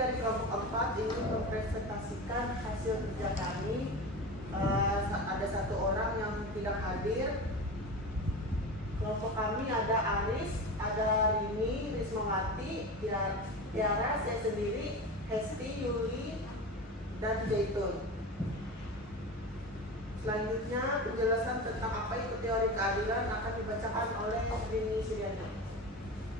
dari kelompok 4 ingin mempresentasikan hasil kerja kami. Ada satu orang yang tidak hadir. Kelompok kami ada Aris, ada Rini, Rismawati, Tiara, saya sendiri, Hesti, Yuli, dan Zaitun. Selanjutnya penjelasan tentang apa itu teori keadilan akan dibacakan oleh Rini Siriana.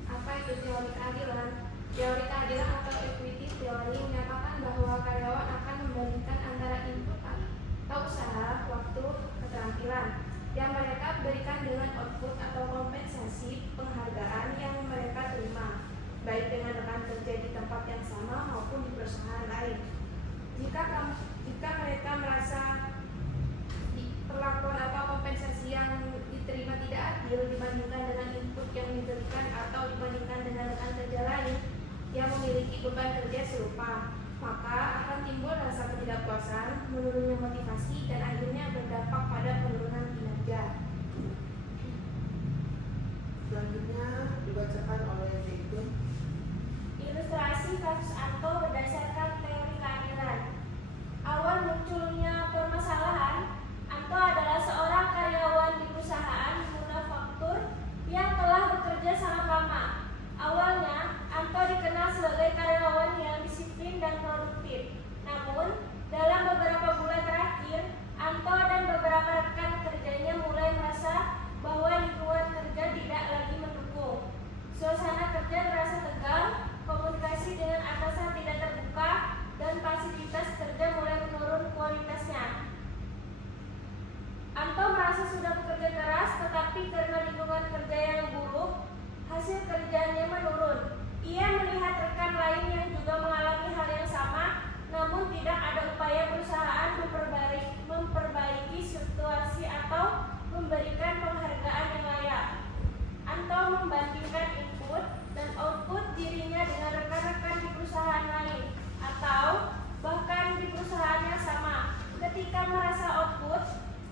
Apa itu teori keadilan? Teori keadilan atau equity theory menyatakan bahwa karyawan akan membandingkan antara input atau usaha, waktu, keterampilan yang mereka berikan dengan output atau kompensasi penghargaan yang mereka terima, baik dengan rekan kerja di tempat yang sama maupun di perusahaan lain. Jika mereka merasa perlakuan atau kompensasi yang diterima tidak adil dibandingkan dengan input yang diberikan atau dibandingkan dengan rekan kerja lain yang memiliki beban kerja serupa, maka akan timbul rasa ketidakpuasan, menurunnya motivasi, dan akhirnya berdampak pada penurunan kinerja. Selanjutnya dibacakan oleh Zaitun. Ilustrasi kasus Anto berdasarkan teori keadilan. Awal munculnya permasalahan, Anto adalah seorang karyawan di perusahaan manufaktur yang telah bekerja sangat lama. Awalnya, Anto dikenal sebagai karyawan yang disiplin dan produktif. Namun, dalam beberapa bulan terakhir, Anto dan beberapa rekan kerjanya mulai merasa bahwa lingkungan kerja tidak lagi mendukung. Suasana kerja terasa tegang, komunikasi dengan atasan tidak terbuka, dan fasilitas kerja mulai menurun kualitasnya. Anto merasa sudah bekerja keras, tetapi karena lingkungan kerja yang buruk, hasil kerjanya menurun. Ia melihat rekan lain yang juga mengalami hal yang sama, namun tidak ada upaya perusahaan memperbaiki situasi atau memberikan penghargaan yang layak. Anto membandingkan input dan output dirinya dengan rekan-rekan di perusahaan lain, atau bahkan di perusahaan yang sama. Ketika merasa output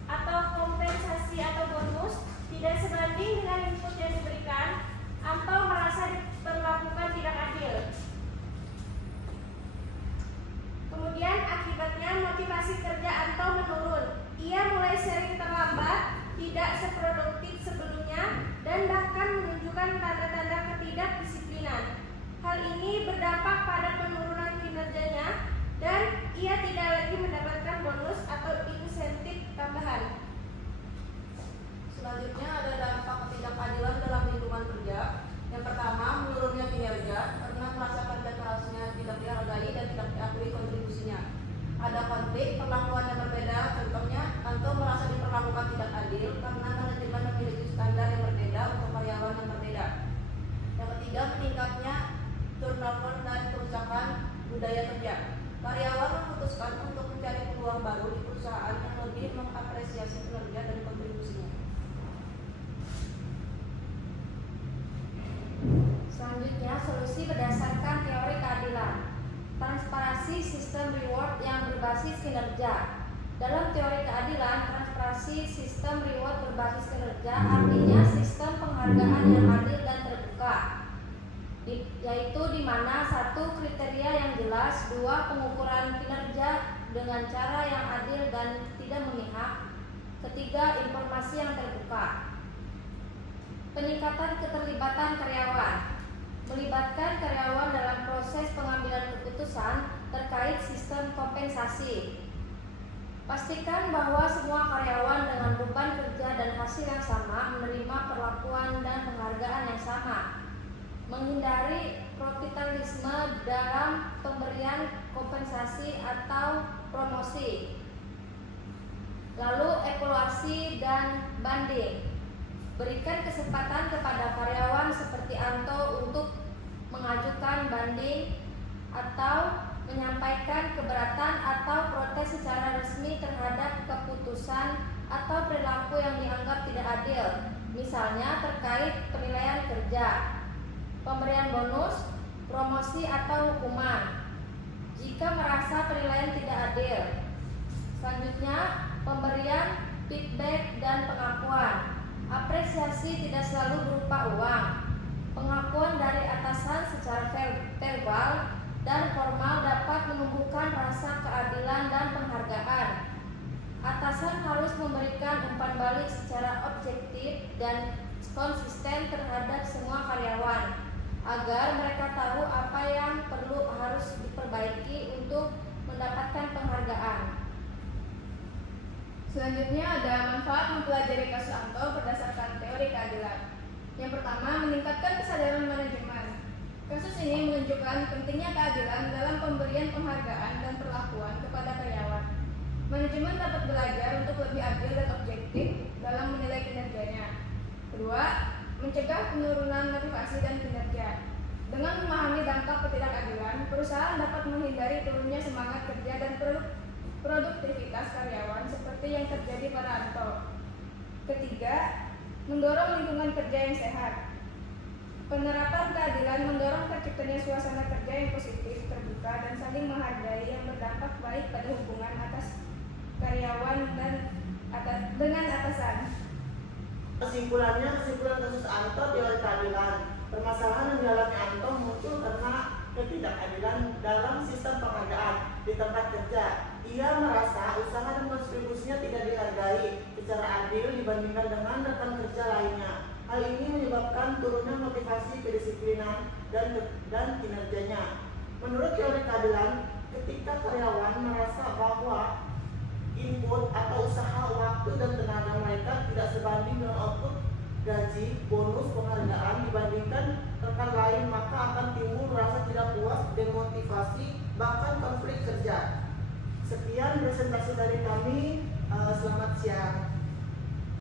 atau kompensasi atau bonus tidak sebanding dengan input yang diberikan, Anto merasa diperlakukan tidak adil. Kemudian akibatnya motivasi kerja Anto menurun. Ia mulai sering terlambat, tidak seproduktif sebelumnya, dan bahkan menunjukkan tanda-tanda ketidakdisiplinan. Hal ini berdampak pada penurunan kinerjanya, dan ia tidak lagi mendapatkan bonus atau insentif tambahan. Selanjutnya ada dampak ketidakadilan dalam lingkungan kerja. Yang pertama, menurunnya kinerja karena merasa kerja kerasnya tidak dihargai dan tidak diakui kontribusinya. Ada konflik perlakuan yang berbeda, contohnya Anto merasa diperlakukan tidak adil karena manajemen memiliki standar yang berbeda untuk karyawan yang berbeda. Yang ketiga, meningkatnya turnover dan kerusakan budaya kerja. Karyawan memutuskan untuk mencari peluang baru di perusahaan yang lebih mengapresiasi kinerja dan kontribusinya. Selanjutnya, solusi berdasarkan teori keadilan. Transparansi sistem reward yang berbasis kinerja. Dalam teori keadilan, transparansi sistem reward berbasis kinerja artinya sistem penghargaan yang adil dan terbuka, yaitu di mana satu, kriteria yang jelas, dua, pengukuran kinerja dengan cara yang adil dan tidak memihak, ketiga, informasi yang terbuka. Peningkatan keterlibatan karyawan. Melibatkan karyawan dalam proses pengambilan keputusan terkait sistem kompensasi. Pastikan bahwa semua karyawan dengan beban kerja dan hasil yang sama menerima perlakuan dan penghargaan yang sama. Menghindari profitabilisme dalam pemberian kompensasi atau promosi. Lalu evaluasi dan banding. Berikan kesempatan kepada karyawan seperti Anto untuk mengajukan banding atau menyampaikan keberatan atau protes secara resmi terhadap keputusan atau perilaku yang dianggap tidak adil, misalnya terkait penilaian kerja, pemberian bonus, promosi atau hukuman, jika merasa penilaian tidak adil. Selanjutnya, pemberian feedback dan pengakuan. Apresiasi tidak selalu berupa uang. Pengakuan dari atasan secara verbal dan formal dapat menumbuhkan rasa keadilan dan penghargaan. Atasan harus memberikan umpan balik secara objektif dan konsisten terhadap semua karyawan agar mereka tahu apa yang harus diperbaiki untuk mendapatkan penghargaan. Selanjutnya ada manfaat mempelajari kasus Anto berdasarkan teori keadilan. Yang pertama, meningkatkan kesadaran manajemen. Kasus ini menunjukkan pentingnya keadilan dalam pemberian penghargaan dan perlakuan kepada karyawan. Manajemen dapat belajar untuk lebih adil dan objektif dalam menilai kinerjanya. Kedua, mencegah penurunan motivasi dan kinerja. Dengan memahami dampak ketidakadilan, perusahaan dapat menghindari turunnya semangat kerja dan produktivitas karyawan seperti yang terjadi pada Anto. Ketiga, mendorong lingkungan kerja yang sehat. Penerapan keadilan mendorong terciptanya suasana kerja yang positif, terbuka, dan saling menghargai yang berdampak baik pada hubungan atas karyawan dan dengan atasan. Kesimpulan kasus Anto teori keadilan. Permasalahan yang dialami Anto muncul karena ketidakadilan dalam sistem penghargaan di tempat kerja. Ia merasa usaha dan kontribusinya tidak dihargai secara adil dibandingkan dengan rekan kerja lainnya. Hal ini menyebabkan turunnya motivasi kedisiplinan dan kinerjanya. Menurut teori keadilan, ketika karyawan merasa bahwa input atau usaha, waktu, dan tenaga mereka tidak sebanding dengan output gaji, bonus, penghargaan dibandingkan rekan lain, maka akan timbul rasa tidak puas, demotivasi, bahkan konflik kerja. Sekian presentasi dari kami. Selamat siang.